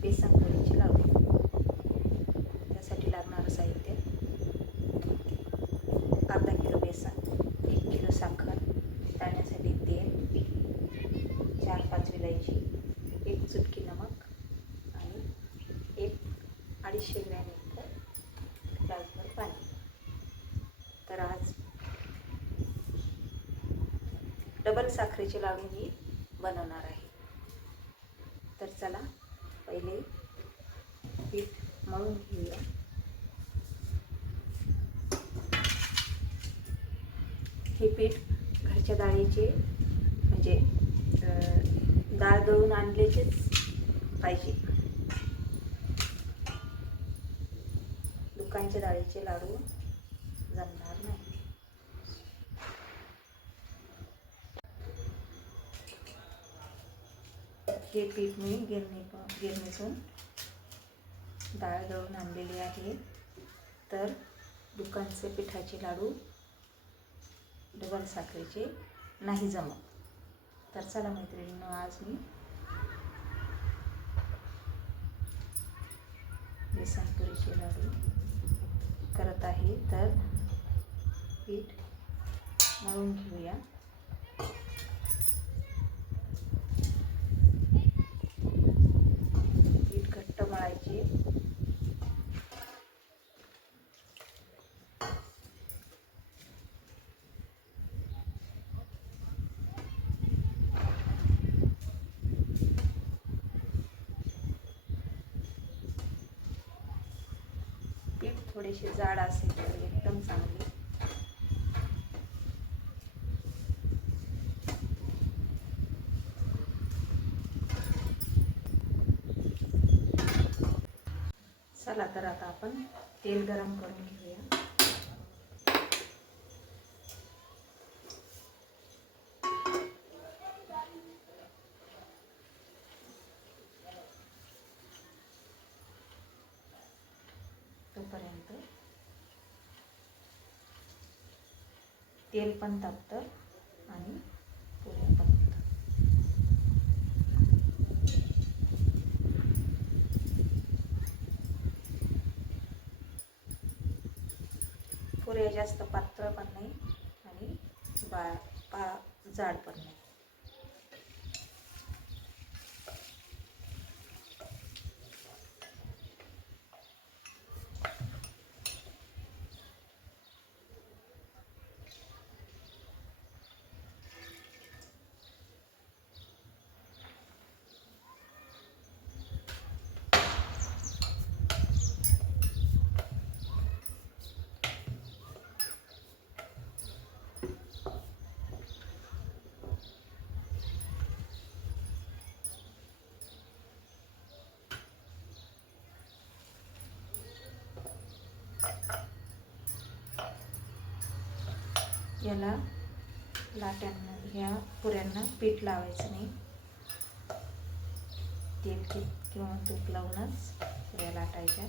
बेसन पोळीची लावणी. त्यासाठी लागणारं साहित्य. अर्धा किलो बेसन एक किलो साखर तळण्यासाठी तेल चार पाच विलायची एक चुटकी नमक आणि एक अडीचशे ग्रॅम इतकं ग्लासभर पाणी. तर आज डबल साखरेची लाडू मी बनवणार आहे तर चला पहिले पीठ मळून घेऊया हे पीठ घरच्या डाळीचे म्हणजे डाळ दळून आणलेचेच पाहिजे. दुकानच्या डाळीचे लाडू जमणार नाही. हे पीठ मी गिरणी गिरणीतून डाळ दळून आणलेली आहे. तर दुकानचे पिठाचे लाडू डबल साखरेचे नाही जमत. तर चला मैत्रिणीनं आज मी बेसनपुरीचे लाडू करत आहे. तर पीठ मळून घेऊया पीठ घट्ट मळायचे थोडीशी जाड असेल तर एकदम चांगली. चला तर आता आपण तेल गरम करून घेऊ. तेल पण तापतं आणि पोळ्या पण होतात पुऱ्या जास्त पातळ पण नाही आणि बा पा जाड पण नाही. याला लाट्यांना ह्या पुऱ्यांना पीठ लावायचं नाही. तेल किंवा तूप लावूनच पुऱ्या लाटायच्या.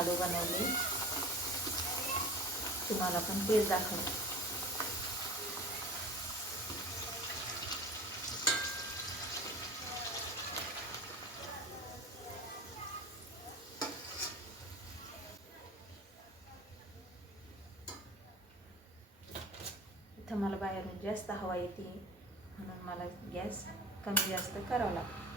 लाडू बनवले. तुम्हाला पण तेच दाखवते. इथं मला बाहेरून जास्त हवा येते म्हणून मला गॅस कमी जास्त करावा लागतो.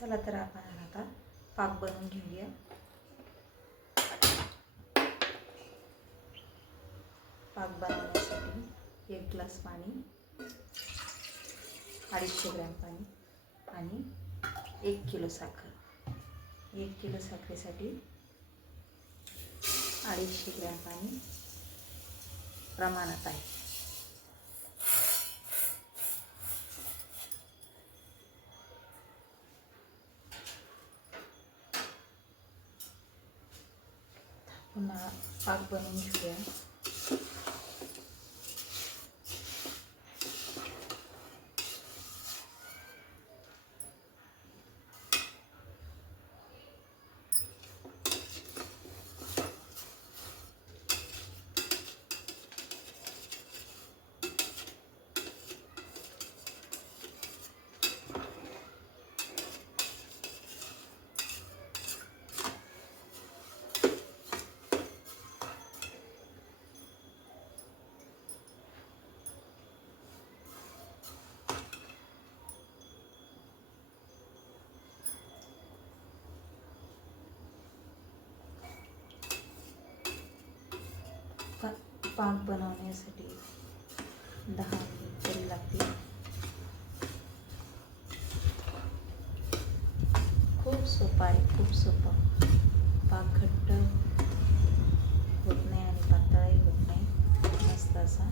चला तर आपण आता पाक बनवून घेऊया. पाक बनवण्यासाठी एक ग्लास पाणी अडीचशे ग्रॅम पाणी आणि एक किलो साखर. एक किलो साखरेसाठी अडीचशे ग्रॅम पाणी प्रमाणात आहे. पुन्हा पाक बनवून घेऊया पा पाक बनवण्यासाठी दहा मिनिट तरी लागतील. खूप सोपा आहे खूप सोपा. पाक घट्ट होत नाही आणि पातळही होत नाही. मस्त असा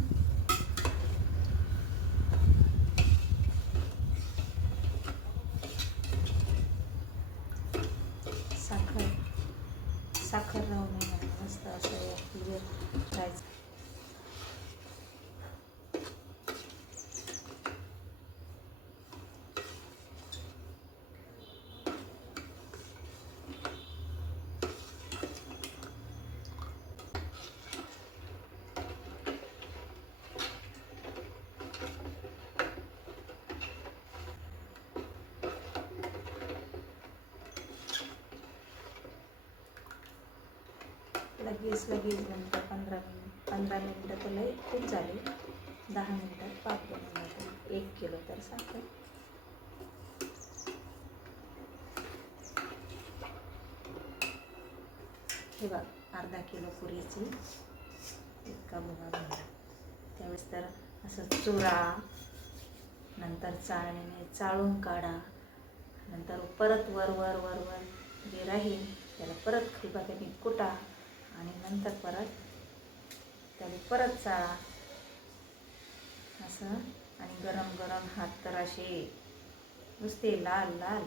साखर साखर राहू नये म्हणून मस्त असं क्लिअर करायचं लगेच लगेच नंतर पंधरा मिनिट पंधरा मिनटं तर लई खूप झाली. दहा मिनटात पाक बनवून एक किलो तर साखर. हे बघ अर्धा किलो पुरीची इतका भुगा झाला त्यावेळेस तर असं चुरा नंतर चाळणीने चाळून काढा नंतर परत वर वर वर वर जे राहील त्याला परत खलबत्याने कुटा. आणि नंतर परत त्याला परत चाळा. असं. आणि गरम गरम हात तर असे नुसते लाल लाल.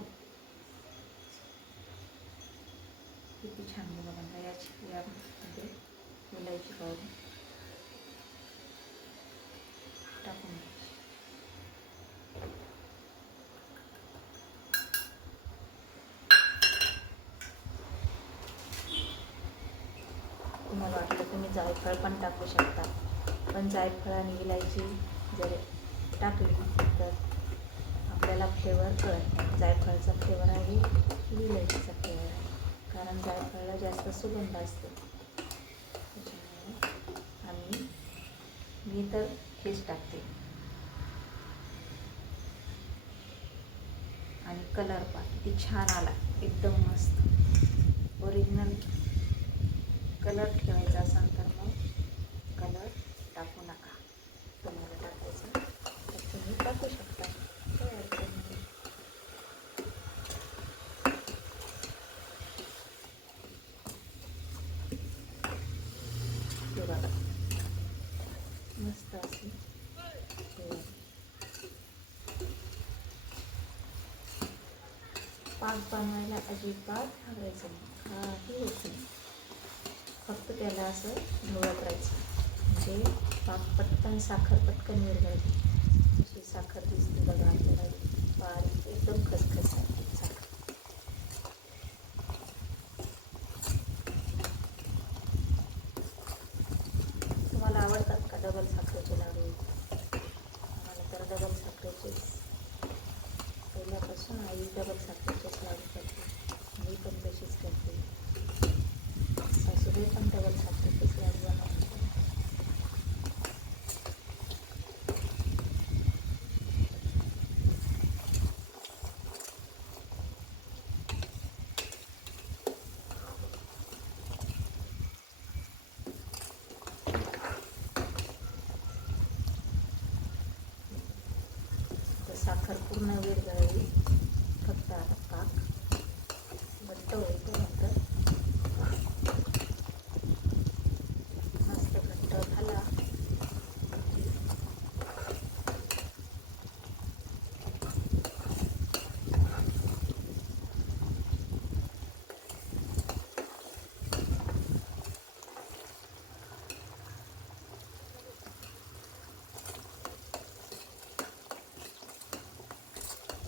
किती छान बघा बनला याची यामध्ये इलायची पावडर. टाकून द्यायची तुम्हाला वाटलं तुम्ही जायफळ पण टाकू शकता. पण जायफळ आणि इलायची जर टाकली तर आपल्याला फ्लेवर कळत नाही जायफळाचा फ्लेवर आहे की इलायचीचा फ्लेवर आहे. कारण जायफळाला जास्त सुगंध असतो. त्याच्यामुळे आम्ही मी तर हेच टाकते. आणि कलर पण किती छान आला. एकदम मस्त. ओरिजिनल कलर ठेवायचा असेल तर मग कलर टाकू नका. तुम्हाला टाकायचा तर तुम्ही टाकू शकता. काही अडचण नाही. मस्त अशी पाक बनवायला अजिबात घाबरायचं नाही. काही होत नाही. फक्त त्याला असं ढवळत राहायचं. म्हणजे पाक पटकन साखर पटकन विरघळते अशी साखर दिसते बघा आपल्याला. बारीक एकदम खसखस आहे साखर तुम्हाला आवडतात का डबल साखरेचे लाडू आम्हाला तर डबल साखरेचेच पहिल्यापासून आई डबल साखरेचेच लाडू करते मी पण तशीच करते सासूबाई पण डबल साखरेचेच लाडू बनवते तर साखर पूर्ण वेळ गळली फक्त आता पाक घट्ट होईपर्यंत मस्त घट्ट झाला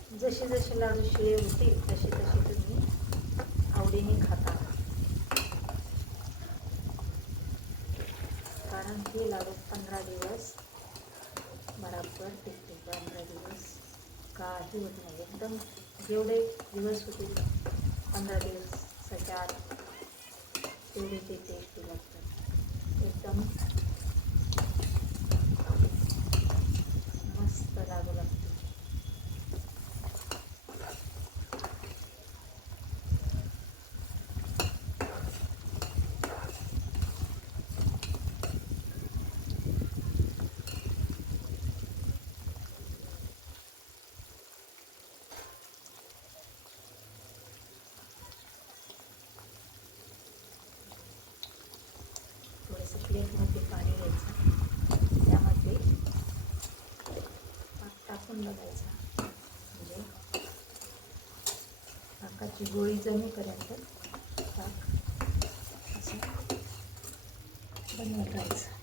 की जसे जसे लाडू शिळे होतील तसे तसे तुम्ही आवडीने खाता. कारण हे लाडू पंधरा दिवस बराबर टिकते पंधरा दिवस काही होत नाही. एकदम जेवढे दिवस होतील पंधरा दिवसाच्या आत तेवढे ते टेस्टी लागतात. एकदम मस्त लाडू लागते थोडंसं प्लेटमध्ये पाणी घ्यायचं. त्यामध्ये पाक टाकून बघायचा. म्हणजे पाकाची गोळी जमेपर्यंत पाक असं बनवत राहायचं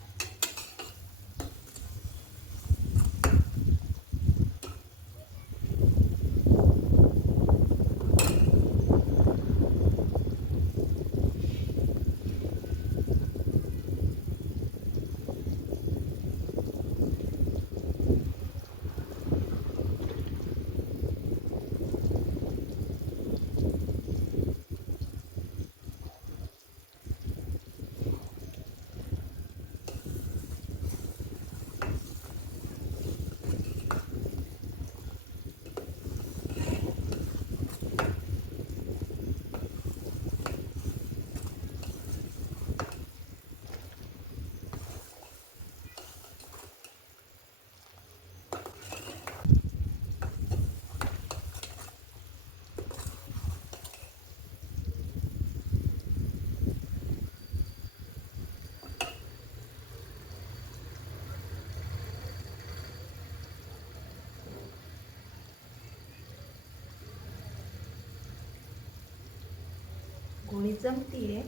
गोळी जमतीये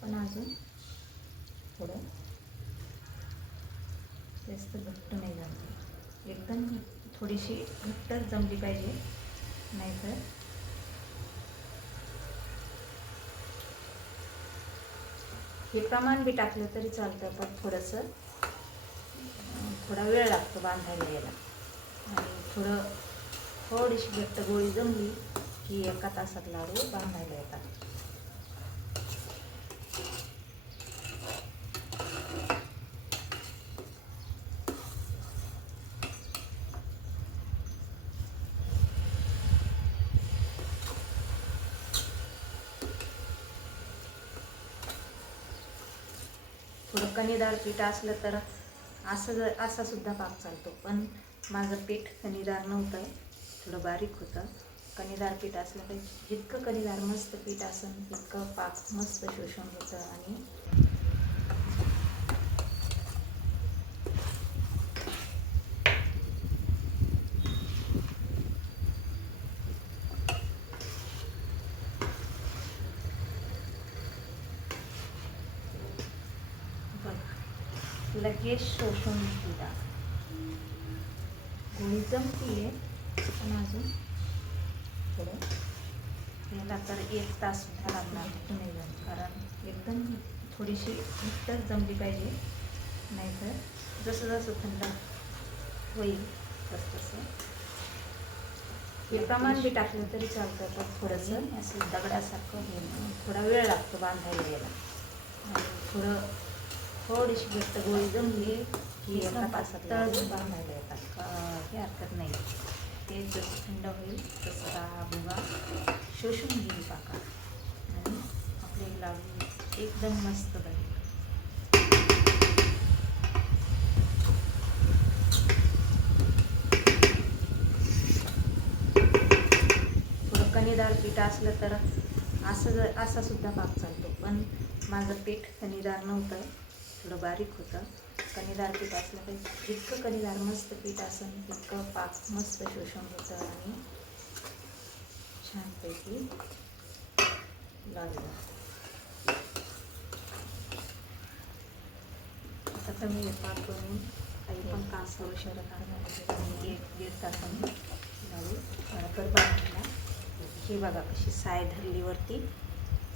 पण अजून थोडं जास्त घट्ट नाही जमली एकदम थोडीशी घट्टच जमली पाहिजे नाहीतर हे प्रमाण बी टाकलं तरी चालतं पण थोडंसं थोडा वेळ लागतो बांधायला यायला. आणि थोडं थोडीशी घट्ट गोळी जमली की एका तासात लाडू बांधायला येतात थोडं कणीदार पीठ असलं तर असं जर असा सुद्धा पाक चालतो. पण माझं पीठ कणीदार नव्हतं. थोडं बारीक होतं. कणीदार पीठ असलं तर जितकं कणीदार मस्त पीठ असेल तितकं पाक मस्त शोषण होतं आणि बघा लगेच शोषून दिला गोळी आहे पण अजून थोडं याला तर एक तास सुद्धा लागणार नाही कारण एकदम थोडीशी घट्टच जमली पाहिजे. नाहीतर जसं जसं थंड होईल तसं तसं हे प्रमाण बी टाकलं तरी चालतं पण थोडंसं असं दगडासारखं होईल थोडा वेळ लागतो बांधायला यायला. थोडं थोडीशी घट्ट गोळी जमली की एका तासात तळून बांधायला येतात. काही हरकत नाही. ते जसं थंड होईल तसं हा भुगा शोषून घेईल पाका. आणि आपले लाडू एकदम मस्त बनेल. कणीदार पीठ असलं तर असं असा सुद्धा पाक चालतो. पण माझं पीठ कणीदार नव्हतं. थोडं बारीक होतं. कणीदार पीठ असलं तर जितकं कणीदार मस्त पीठ असेल तितकं पाक मस्त शोषण होतं आणि छानपैकी लागलं. आता मी हे पाक करून काही पण काम करू शकत आणि एक दीड तासाने लाडू बरोबर बांधला हे बघा कशी साय धरली वरती.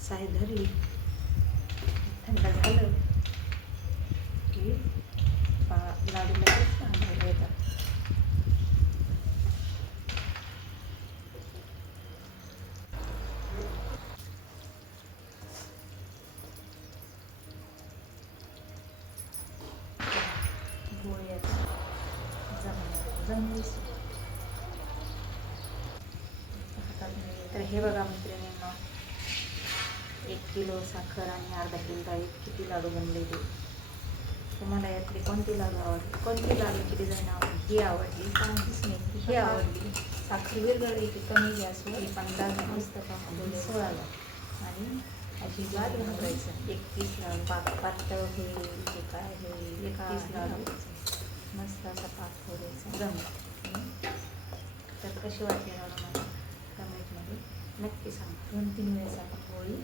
साय धरली. थंड झालं की पा लाडू लगेच बांधायला येतात गोळी आता जमली जमलीच हातात नाही. तर हे बघा मैत्रिणींनो. एक किलो साखर आणि अर्धा किलो डाळीत किती लाडू बनले ते तुम्हाला यातली कोणती लाडू आवडली? कोणती लाडूची डिझाईन आवडली? ही आवडली. काहीच नाही ही आवडली. साखर विरघळली की कमी गॅसवर ही पंधरा मस्त पाहून सोळाला आणि अशी लाड घालायचं एकतीस लाडू. पाक पातळ होईल की काय होईल एकतीस लाडू. मस्त असा पाक होईल जमलं तर कशी वाटली लाडू? मला नक्की सांग दोन तीन वेळेस आपण पोळी